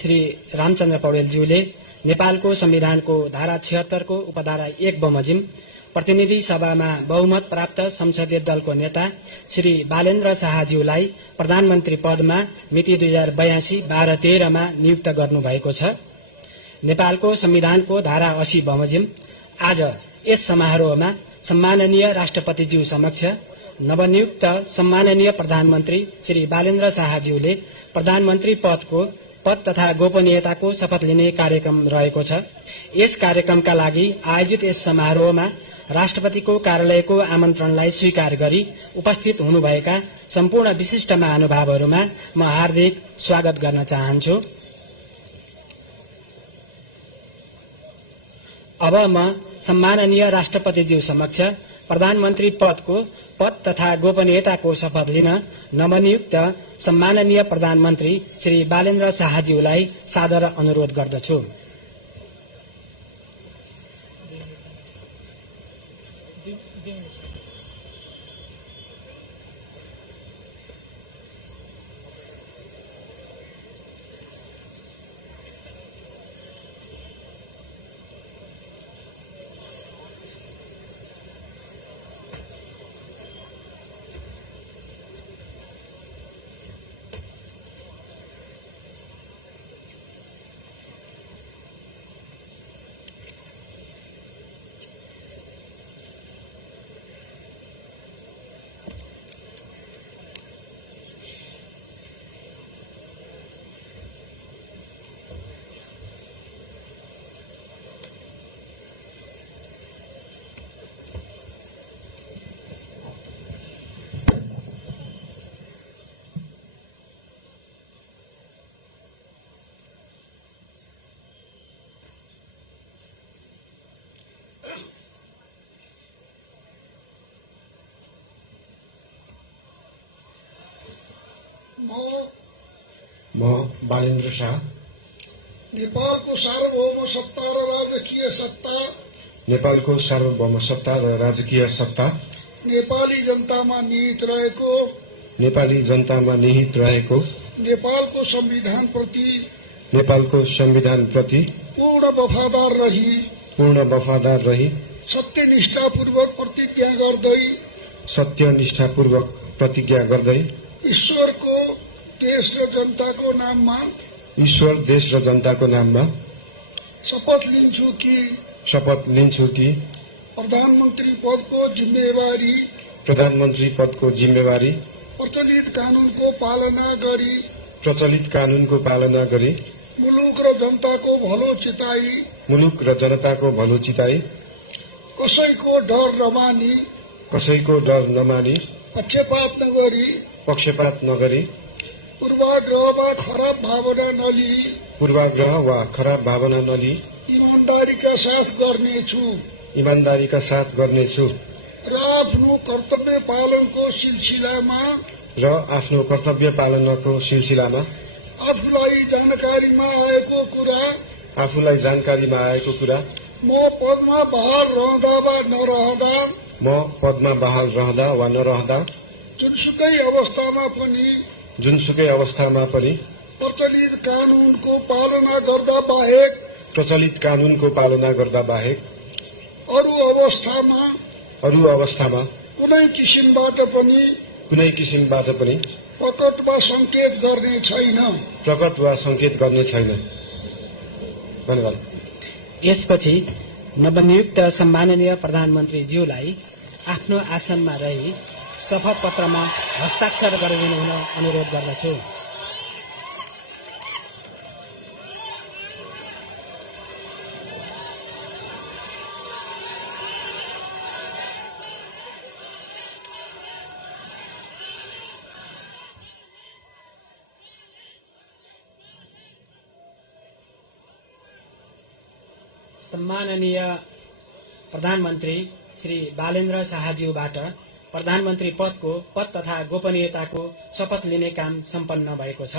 श्री रामचन्द्र पौडेलज्यूले नेपालको संविधानको धारा 76 को उपधारा 1 बमोजिम प्रतिनिधि सभामा बहुमत प्राप्त संसदीय दलको नेता श्री बालेन्द्र शाहज्यूलाई प्रधानमन्त्री पदमा मिति 2082-12-13 मा नियुक्त गर्नुभएको छ। नेपालको संविधानको धारा 80 बमोजिम आज यस समारोहमा सम्माननीय राष्ट्रपतिज्यू समक्ष नवनियुक्त सम्माननीय प्रधानमन्त्री श्री बालेन्द्र शाहज्यूले प्रधानमन्त्री पद तथा गोपनीयताको शपथ लिने कार्यक्रम रहेको छ। यस कार्यक्रमका लागि आयोजित यस समारोहमा राष्ट्रपतिको कार्यालयको आमन्त्रणलाई स्वीकार गरी उपस्थित हुनुभएका सम्पूर्ण विशिष्ट महानुभावहरूमा म हार्दिक स्वागत गर्न चाहन्छु। अब म सम्माननीय राष्ट्रपतिज्यू समक्ष प्रधानमन्त्री पद तथा गोपनीयताको शपथ लिन नवनियुक्त सम्माननीय प्रधानमन्त्री श्री बालेन्द्र शाहज्यूलाई सादर अनुरोध गर्दछु। म बालेन्द्र शाह नेपालको सार्वभौम सत्ता र राजकीय सत्ता नेपाली जनतामा निहित रहेको नेपालको संविधान प्रति पूर्ण वफादार रही सत्यनिष्ठापूर्वक प्रतिज्ञा गर्दै ईश्वर देश र जनताको नाममा शपथ लिन्छु कि प्रधानमन्त्री पदको जिम्मेवारी प्रचलित कानूनको पालना गरी मुलुक र जनताको भलो चिताई कसैको डर नमानी पक्षपात नगरी पूर्वाग्रह वा खराब भावना नलिई ईमानदारीका साथ गर्नेछु र आफ्नो कर्तव्य पालनको सिलसिलामा आफूलाई जानकारीमा आएको कुरा म पदमा बहाल रहँदा वा नरहँदा जुनसुकै अवस्थामा पनि प्रचलित कानूनको पालना गर्दा बाहेक अरू अवस्थामा कुनै किसिमबाट पनि प्रकट वा संकेत गर्ने छैन। धन्यवाद। यसपछि नवनियुक्त सम्माननीय प्रधानमन्त्रीज्यूलाई आफ्नो आसनमा रही शपथ पत्रमा हस्ताक्षर गरिदिनु हुन अनुरोध गर्दछु। सम्माननीय प्रधानमन्त्री श्री बालेन्द्र शाहज्यूबाट प्रधानमन्त्री पद तथा गोपनीयताको शपथ लिने काम सम्पन्न भएको छ।